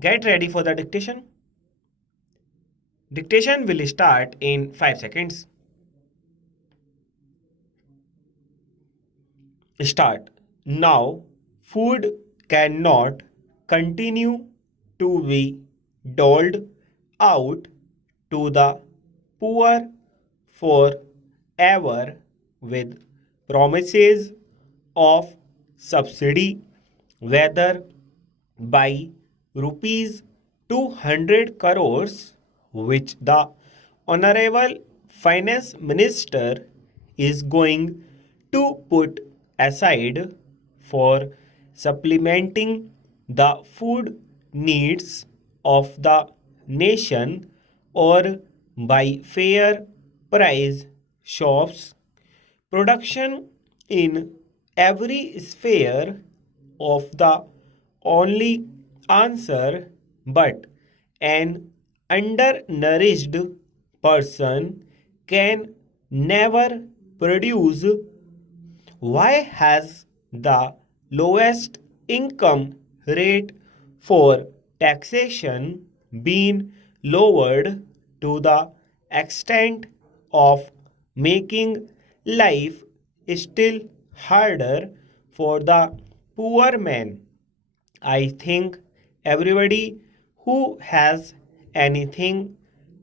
Get ready for the dictation. Dictation will start in 5 seconds. Start. Now, food cannot continue to be doled out to the poor forever with promises of subsidy, whether by rupees 200 crores, which the Honorable Finance Minister is going to put aside for supplementing the food needs of the nation, or by fair price shops, production in every sphere of the only answer, but an undernourished person can never produce. Why has the lowest income rate for taxation been lowered to the extent of making life still harder for the poor man? I think everybody who has anything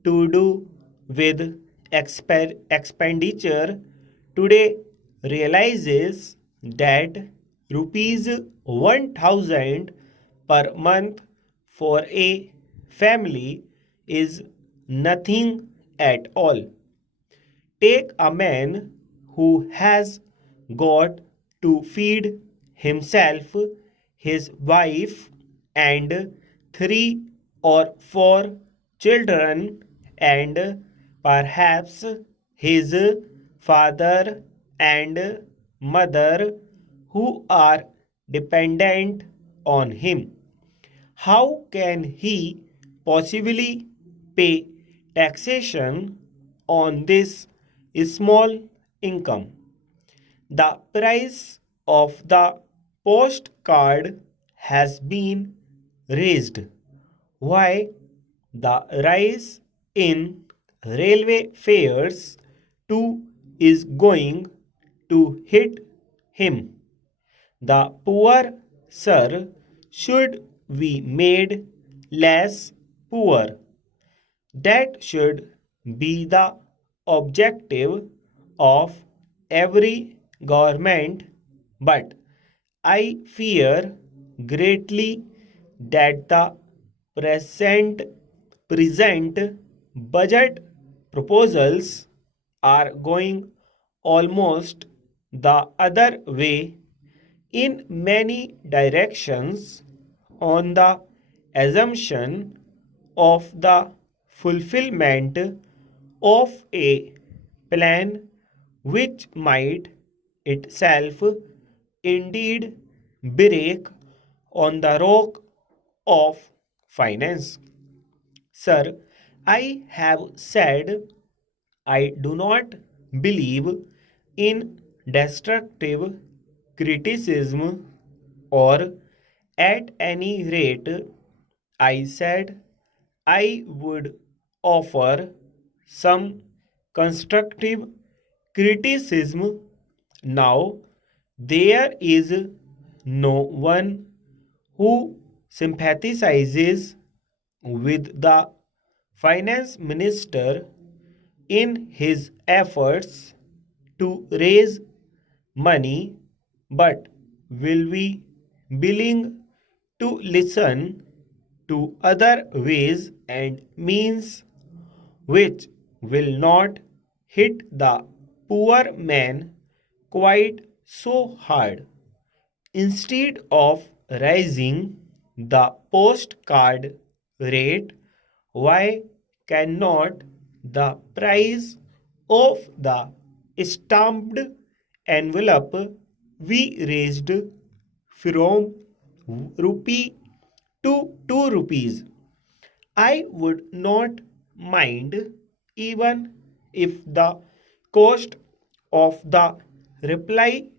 to do with expenditure today realizes that rupees 1000 per month for a family is nothing at all. Take a man who has got to feed himself, his wife, and 3 or 4 children, and perhaps his father and mother who are dependent on him. How can he possibly pay taxation on this small income? The price of the postcard has been raised. Why? The rise in railway fares too is going to hit him. The poor, sir, should be made less poor. That should be the objective of every government, but I fear greatly that the present budget proposals are going almost the other way in many directions, on the assumption of the fulfillment of a plan which might itself indeed break on the rock of finance. Sir, I have said I do not believe in destructive criticism, or at any rate, I said I would offer some constructive criticism. Now, there is no one who sympathizes with the finance minister in his efforts to raise money, but will be willing to listen to other ways and means which will not hit the poor man quite so hard. Instead of raising the postcard rate, why cannot the price of the stamped envelope be raised from rupee to 2 rupees? I would not mind even if the cost of the reply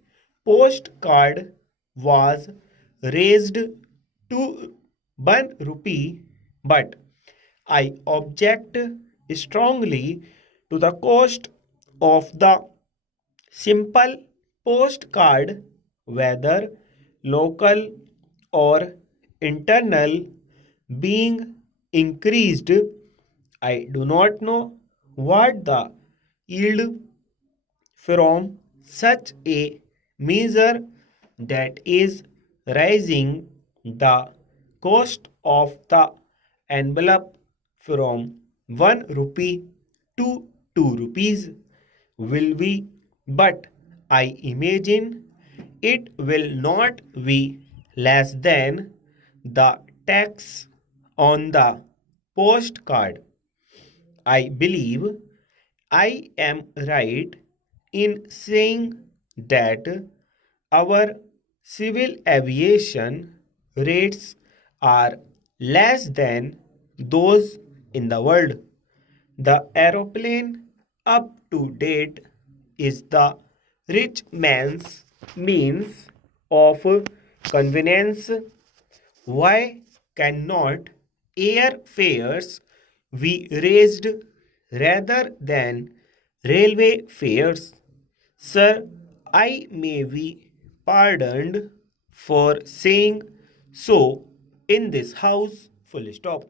postcard was raised to 1 rupee, but I object strongly to the cost of the simple postcard, whether local or internal, being increased. I do not know what the yield from such a measure that is raising the cost of the envelope from 1 rupee to 2 rupees will be, but I imagine it will not be less than the tax on the postcard. I believe I am right in saying that our civil aviation rates are less than those in the world. The aeroplane up to date is the rich man's means of convenience. Why cannot airfares be raised rather than railway fares? Sir, I may be pardoned for saying so in this house. Full stop.